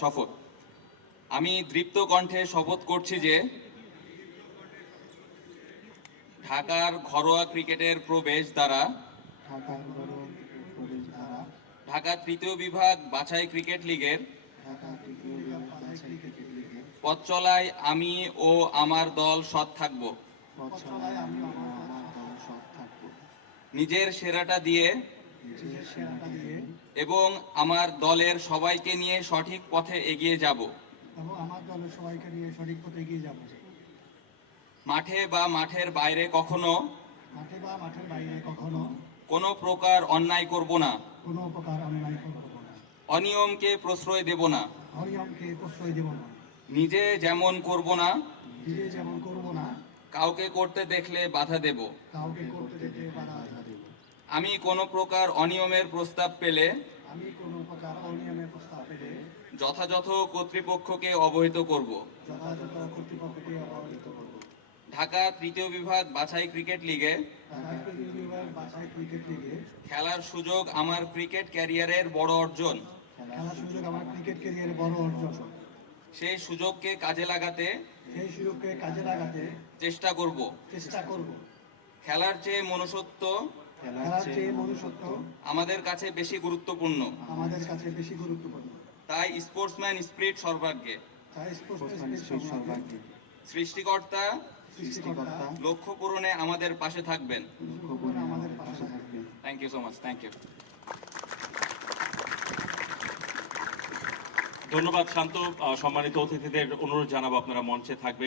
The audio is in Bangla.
শপথ। আমি দৃপ্ত কণ্ঠে শপথ করছি যে ঢাকার ঘরোয়া ক্রিকেটের প্রবেশ দ্বারা ঢাকা তৃতীয় বিভাগ বাছাই ক্রিকেট লিগের পথ চলায় আমি ও আমার দল সৎ থাকব। নিজের সেরাটা দিয়ে এবং আমার দলের সবাইকে নিয়ে সঠিক পথে এগিয়ে যাব। মাঠে বা মাঠের বাইরে কখনো কোনো প্রকার অন্যায় করব না। অনিয়মকে প্রশ্রয় দেব না। নিজে যেমন করব না, কাউকে করতে দেখলে বাধা দেব। আমি কোনো প্রকার অনিয়মের প্রস্তাব পেলে যথাযথ কর্তৃপক্ষকে অবহিত করব। ঢাকা তৃতীয় বিভাগ বাছাই ক্রিকেট লিগে খেলার সুযোগ আমার ক্রিকেট ক্যারিয়ারের বড় অর্জন। সেই সুযোগকে কাজে লাগাতে চেষ্টা করব। খেলার চেয়ে মনুষ্যত্ব আমাদের কাছে বেশি গুরুত্বপূর্ণ। তাই স্পোর্টসম্যান স্পিরিট সর্বাগ্রে। সৃষ্টিকর্তা লক্ষ্য পূরণে আমাদের পাশে থাকবেন। Thank you so much. Thank you. ধন্যবাদ শান্ত। সম্মানিত অতিথিদের অনুরোধ জানাবো আপনারা মঞ্চে থাকবেন।